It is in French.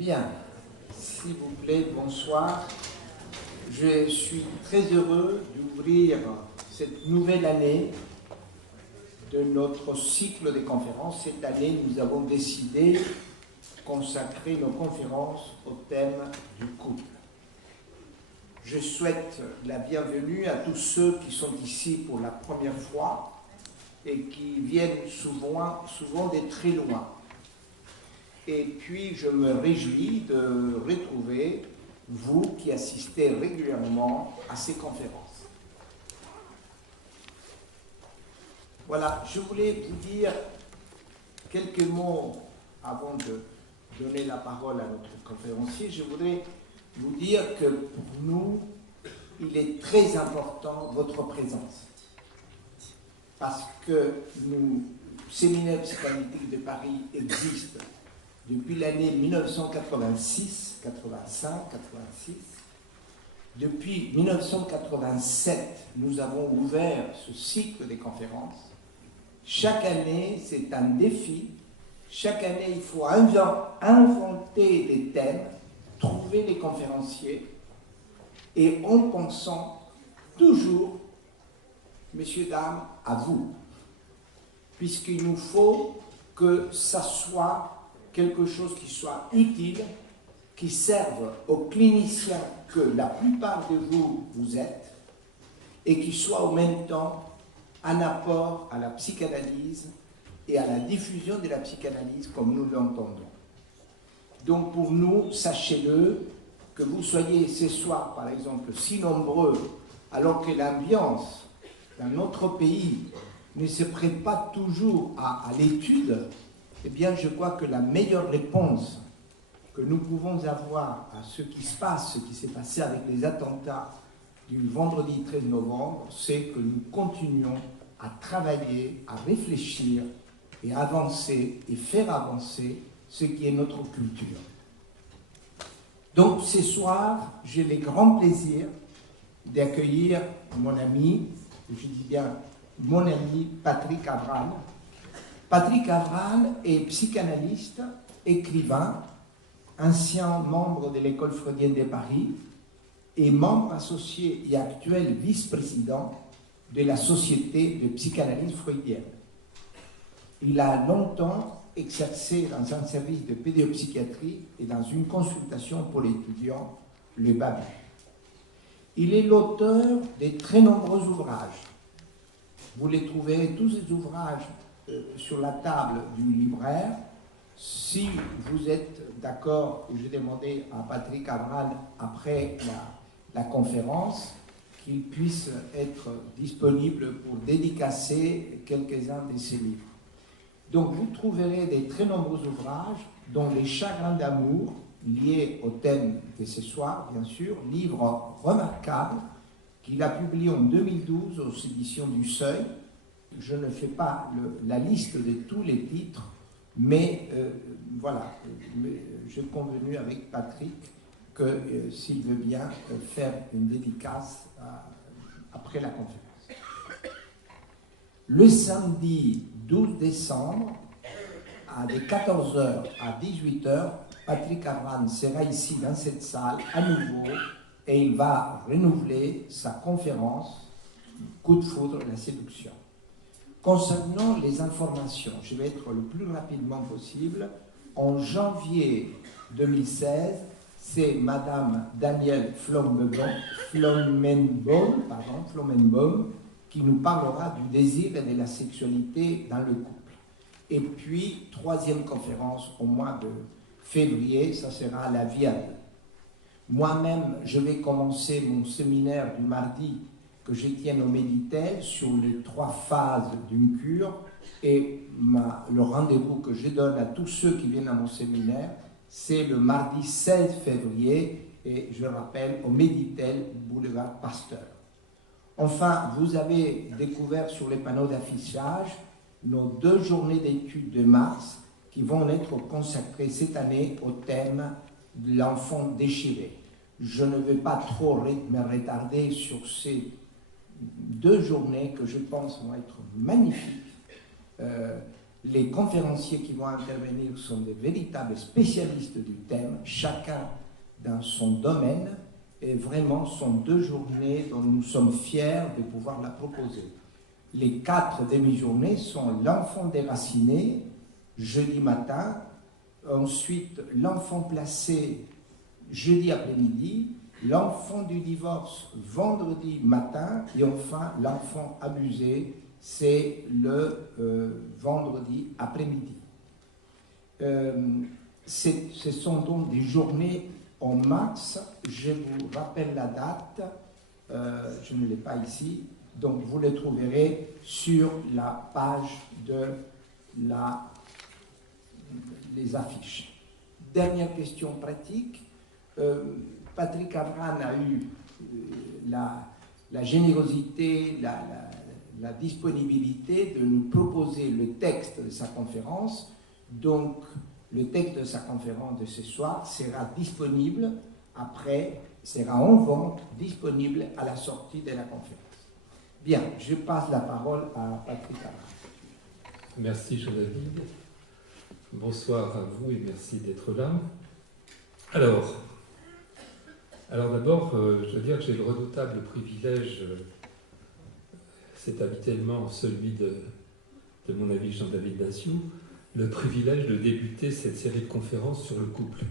Bien, s'il vous plaît, bonsoir. Je suis très heureux d'ouvrir cette nouvelle année de notre cycle de conférences. Cette année, nous avons décidé de consacrer nos conférences au thème du couple. Je souhaite la bienvenue à tous ceux qui sont ici pour la première fois et qui viennent souvent de très loin. Et puis, je me réjouis de retrouver vous qui assistez régulièrement à ces conférences. Voilà, je voulais vous dire quelques mots avant de donner la parole à notre conférencier. Je voudrais vous dire que pour nous, il est très important votre présence. Parce que le séminaire psychanalytique de Paris existe depuis l'année 1986, 85, 86. Depuis 1987, nous avons ouvert ce cycle des conférences. Chaque année, c'est un défi. Chaque année, il faut inventer des thèmes, trouver les conférenciers, et en pensant toujours, messieurs, dames, à vous. Puisqu'il nous faut que ça soit quelque chose qui soit utile, qui serve aux cliniciens que la plupart de vous êtes, et qui soit en même temps un apport à la psychanalyse et à la diffusion de la psychanalyse comme nous l'entendons. Donc pour nous, sachez-le, que vous soyez ce soir, par exemple, si nombreux, alors que l'ambiance dans notre pays ne se prête pas toujours à l'étude, eh bien, je crois que la meilleure réponse que nous pouvons avoir à ce qui se passe, ce qui s'est passé avec les attentats du vendredi 13 novembre, c'est que nous continuons à travailler, à réfléchir et à avancer et faire avancer ce qui est notre culture. Donc, ce soir, j'ai le grand plaisir d'accueillir mon ami, je dis bien mon ami Patrick Avral. Patrick Avral est psychanalyste, écrivain, ancien membre de l'école freudienne de Paris et membre associé et actuel vice-président de la Société de psychanalyse freudienne. Il a longtemps exercé dans un service de pédopsychiatrie et dans une consultation pour l'étudiant, le BABU. Il est l'auteur de très nombreux ouvrages. Vous les trouverez, tous ces ouvrages, sur la table du libraire. Si vous êtes d'accord, j'ai demandé à Patrick Avral, après la conférence, qu'il puisse être disponible pour dédicacer quelques-uns de ses livres. Donc vous trouverez des très nombreux ouvrages, dont Les chagrins d'amour, liés au thème de ce soir, bien sûr, livre remarquable qu'il a publié en 2012 aux éditions du Seuil. Je ne fais pas la liste de tous les titres, mais voilà, j'ai convenu avec Patrick que s'il veut bien faire une dédicace après la conférence. Le samedi 12 décembre, de 14h à 18h, Patrick Avral sera ici dans cette salle à nouveau et il va renouveler sa conférence « Coup de foudre, la séduction ». Concernant les informations, je vais être le plus rapidement possible. En janvier 2016, c'est Madame Danielle Flomenbaum qui nous parlera du désir et de la sexualité dans le couple. Et puis, troisième conférence au mois de février, ça sera la vie à deux. Moi-même, je vais commencer mon séminaire du mardi que je tiens au Méditel sur les 3 phases d'une cure et le rendez-vous que je donne à tous ceux qui viennent à mon séminaire, c'est le mardi 16 février et je rappelle au Méditel, boulevard Pasteur. Enfin, vous avez découvert sur les panneaux d'affichage nos 2 journées d'études de mars qui vont être consacrées cette année au thème de l'enfant déchiré. Je ne vais pas trop me retarder sur ces 2 journées que je pense vont être magnifiques. Les conférenciers qui vont intervenir sont des véritables spécialistes du thème, chacun dans son domaine, et vraiment sont 2 journées dont nous sommes fiers de pouvoir la proposer. Les 4 demi-journées sont l'enfant déraciné, jeudi matin, ensuite l'enfant placé, jeudi après-midi, l'enfant du divorce, vendredi matin, et enfin l'enfant abusé, c'est le vendredi après-midi. Ce sont donc des journées en mars. Je vous rappelle la date, je ne l'ai pas ici, donc vous le trouverez sur la page de les affiches. Dernière question pratique. Patrick Avran a eu la générosité, la disponibilité de nous proposer le texte de sa conférence. Donc, le texte de sa conférence de ce soir sera disponible après, sera en vente, disponible à la sortie de la conférence. Bien, je passe la parole à Patrick Avran. Merci Jean-David. Bonsoir à vous et merci d'être là. Alors d'abord, je veux dire que j'ai le redoutable privilège, c'est habituellement celui de mon ami Jean-David Daciou, le privilège de débuter cette série de conférences sur le couple.